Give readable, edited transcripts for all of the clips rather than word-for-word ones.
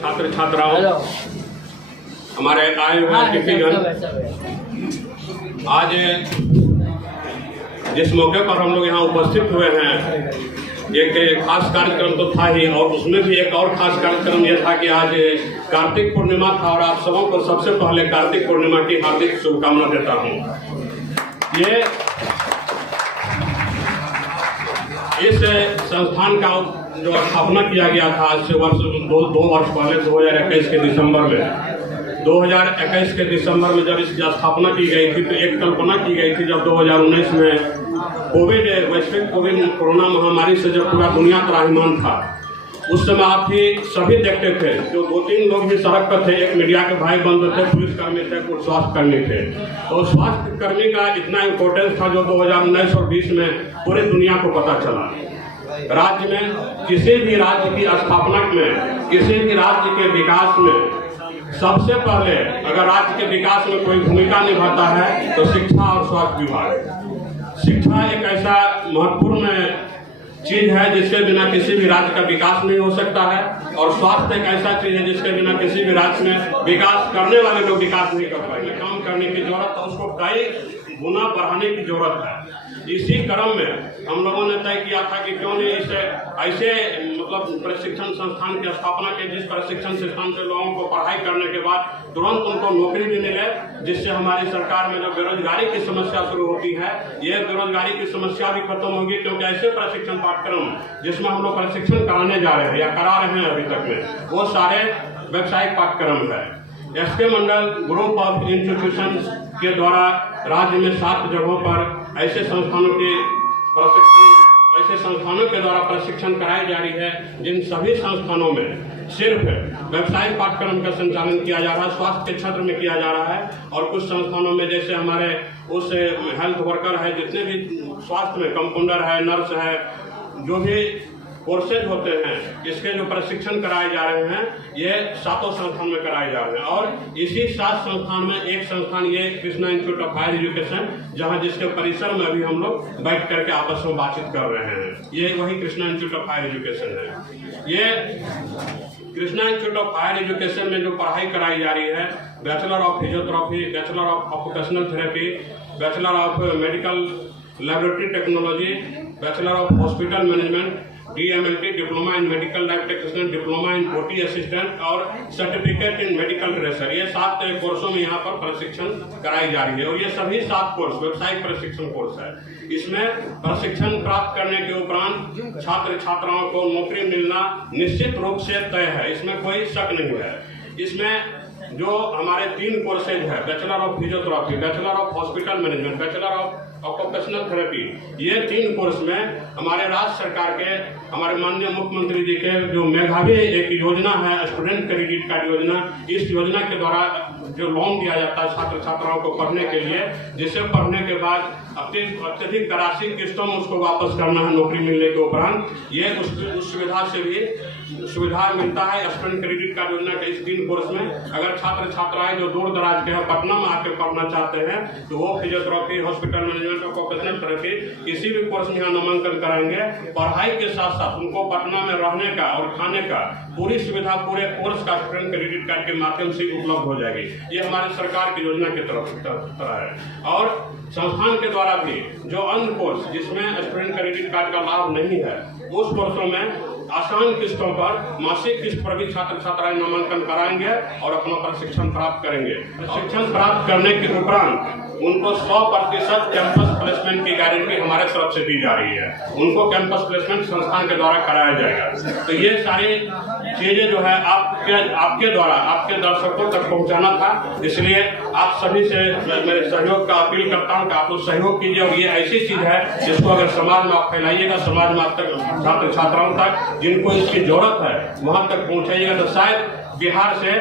छात्र छात्राओं, हमारे आए हुए अतिथिगण, आज जिस मौके पर हम लोग यहाँ उपस्थित हुए हैं, एक खास कार्यक्रम तो था ही, और उसमें भी एक और खास कार्यक्रम यह था कि आज कार्तिक पूर्णिमा था और आप सबों को सबसे पहले कार्तिक पूर्णिमा की हार्दिक शुभकामना देता हूँ। ये इस संस्थान का जो स्थापना किया गया था आज से दो वर्ष पहले 2021 के दिसंबर में 2021 के दिसंबर में जब इसकी स्थापना की गई थी, तो एक कल्पना की गई थी जब 2019 में वैश्विक कोरोना महामारी से जब पूरा दुनिया त्राहिमाम था, उस समय आप भी सभी देखते थे, जो 2-3 लोग भी सड़क पर थे, एक मीडिया के भाई बंद थे, पुलिसकर्मी थे, कुछ स्वास्थ्य कर्मी थे। तो स्वास्थ्य कर्मी का इतना इम्पोर्टेंस था जो 2019 और 20 में पूरे दुनिया को पता चला। राज्य में किसी भी राज्य की स्थापना में, किसी भी राज्य के विकास में सबसे पहले अगर राज्य के विकास में कोई भूमिका निभाता है तो शिक्षा और स्वास्थ्य विभाग। शिक्षा एक ऐसा महत्वपूर्ण चीज है जिसके बिना किसी भी राज्य का विकास नहीं हो सकता है, और स्वास्थ्य एक ऐसा चीज है जिसके बिना किसी भी राज्य में विकास करने वाले लोग विकास नहीं कर पाएंगे। काम करने की जरूरत है, उसको कई गुना बढ़ाने की जरूरत है। इसी क्रम में हम लोगों ने तय किया था कि क्यों नहीं इसे ऐसे मतलब प्रशिक्षण संस्थान की स्थापना की, जिस प्रशिक्षण संस्थान से लोगों को पढ़ाई करने के बाद तुरंत उनको नौकरी भी मिले, जिससे हमारी सरकार में जो बेरोजगारी की समस्या शुरू होती है, ये बेरोजगारी की समस्या भी खत्म होगी। क्योंकि ऐसे प्रशिक्षण पाठ्यक्रम जिसमें हम लोग प्रशिक्षण कराने जा रहे हैं या करा रहे हैं अभी तक में, वो सारे व्यवसायिक पाठ्यक्रम है। S K Mandal group of institution के द्वारा राज्य में 7 जगहों पर ऐसे संस्थानों के द्वारा प्रशिक्षण कराई जा रही है, जिन सभी संस्थानों में सिर्फ व्यवसायिक पाठ्यक्रम का संचालन किया जा रहा है, स्वास्थ्य के क्षेत्र में किया जा रहा है। और कुछ संस्थानों में जैसे हमारे उस हेल्थ वर्कर है, जितने भी स्वास्थ्य में कंपाउंडर है, नर्स है, जो भी कोर्सेज होते हैं, इसके जो प्रशिक्षण कराए जा रहे हैं, ये 7 संस्थान में कराए जा रहे हैं। और इसी 7 संस्थान में एक संस्थान ये Krishna institute of higher education, जहां जिसके परिसर में अभी हम लोग बैठ करके आपस में बातचीत कर रहे हैं, ये वही Krishna institute of higher education है। ये Krishna institute of higher education में जो पढ़ाई कराई जा रही है, bachelor of physiotherapy, bachelor of occupational therapy, bachelor of medical laboratory technology, bachelor of hospital management, DMLT diploma in medical lab technician, diploma in OT assistant और सर्टिफिकेट इन मेडिकल ट्रेसर, ये 7 कोर्सों में यहाँ पर प्रशिक्षण कराई जा रही है। और ये सभी 7 कोर्स व्यवसायिक प्रशिक्षण कोर्स है। इसमें प्रशिक्षण प्राप्त करने के उपरांत छात्र छात्राओं को नौकरी मिलना निश्चित रूप से तय है, इसमें कोई शक नहीं है। इसमें जो हमारे 3 कोर्सेज है, bachelor of physiotherapy, bachelor of hospital management, bachelor of occupational therapy, ये 3 कोर्स में हमारे राज्य सरकार के, हमारे माननीय मुख्यमंत्री जी के जो मेधावी एक योजना है, स्टूडेंट क्रेडिट कार्ड योजना, इस योजना के द्वारा जो लोन दिया जाता है छात्र छात्राओं को पढ़ने के लिए, जिसे पढ़ने के बाद अत्यधिक राशि किस्तों में उसको वापस करना है नौकरी मिलने के उपरांत, ये उस सुविधा से भी सुविधा मिलता है स्टूडेंट क्रेडिट कार्ड योजना के इस 3 कोर्स में। अगर छात्र छात्राएं जो दूर दराज के हैं, पटना में आकर पढ़ना चाहते हैं, तो वो फिजियोथेरेपी, हॉस्पिटल मैनेजमेंट और प्रोफेशनल थेरेपी किसी भी कोर्स में यहाँ नामांकन कराएंगे। पढ़ाई के साथ साथ उनको पटना में रहने का और खाने का पूरी सुविधा पूरे कोर्स का स्टूडेंट क्रेडिट कार्ड के माध्यम से उपलब्ध हो जाएगी। ये हमारी सरकार की योजना की तरह है। और संस्थान के द्वारा भी जो अन्य कोर्स जिसमें स्टूडेंट क्रेडिट कार्ड का लाभ नहीं है, उस कोर्सों में आसान किस्तों पर, मासिक किस्त पर भी छात्र छात्राएं नामांकन कराएंगे और अपना प्रशिक्षण प्राप्त करेंगे। प्रशिक्षण प्राप्त करने के उपरांत उनको 100% कैंपस प्लेसमेंट की गारंटी हमारे तरफ से दी जा रही है। उनको कैंपस प्लेसमेंट संस्थान के द्वारा कराया जाएगा। तो ये सारी चीजें जो है आपके द्वारा आपके दर्शकों तक पहुंचाना था, इसलिए आप सभी से मेरे सहयोग का अपील करता हूं कि आप लोग सहयोग कीजिए। और ये ऐसी चीज है जिसको अगर समाज में आप फैलाइएगा, समाज में आप तक छात्र छात्राओं तक जिनको इसकी जरूरत है वहां तक पहुंचाइएगा, तो शायद बिहार से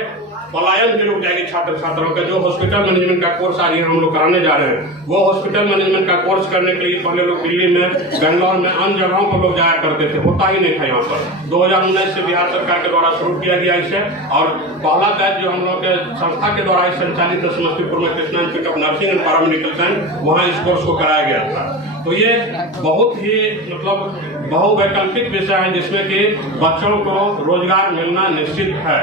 पलायन भी रुक जाएगी छात्र छात्राओं का। जो हॉस्पिटल मैनेजमेंट का कोर्स आज हम लोग कराने जा रहे हैं, वो हॉस्पिटल मैनेजमेंट का कोर्स करने के लिए पहले लोग दिल्ली में, बेंगलोर में, अन्य जगहों पर लोग जाया करते थे, होता ही नहीं था यहाँ पर। 2019 से बिहार सरकार के द्वारा शुरू किया गया इसे, और पहला बैच जो हम लोग के संस्था के द्वारा संचालित समस्तीपुर में Krishna institute of nursing and paramedical science, वहाँ इस कोर्स को कराया गया था। तो ये बहुत ही मतलब बहुवैकल्पिक विषय है जिसमें कि बच्चों को रोजगार मिलना निश्चित है।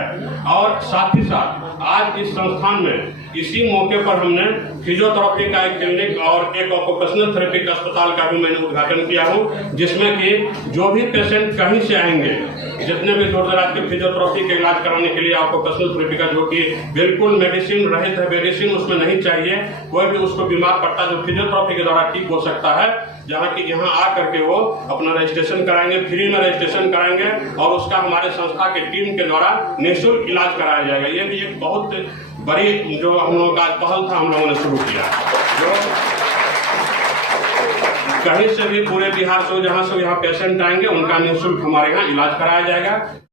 और साथ ही साथ आज इस संस्थान में इसी मौके पर हमने फिजियोथेरेपी का एक क्लिनिक और एक ऑक्यूपेशनल थेरेपी का अस्पताल का भी मैंने उद्घाटन किया हूँ, जिसमें कि जो भी पेशेंट कहीं से आएंगे, जितने भी दूर दराज के फिजियोथेरेपी के इलाज कराने के लिए ऑक्यूपेशनल थेरेपी का, जो कि बिल्कुल मेडिसिन रहित है, मेडिसिन उसमें नहीं चाहिए, कोई भी उसको बीमार पड़ता जो फिजियोथेरेपी के द्वारा ठीक हो सकता है, जहाँ की यहाँ आ करके वो अपना रजिस्ट्रेशन कराएंगे, फ्री में रजिस्ट्रेशन कराएंगे और उसका हमारे संस्था के टीम के द्वारा निःशुल्क इलाज कराया जाएगा। ये भी एक बहुत बड़ी जो हम लोगों का पहल था, हम लोगों ने शुरू किया। जो कहीं से भी पूरे बिहार से जहाँ से यहाँ पेशेंट आएंगे उनका निःशुल्क हमारे यहाँ इलाज कराया जाएगा।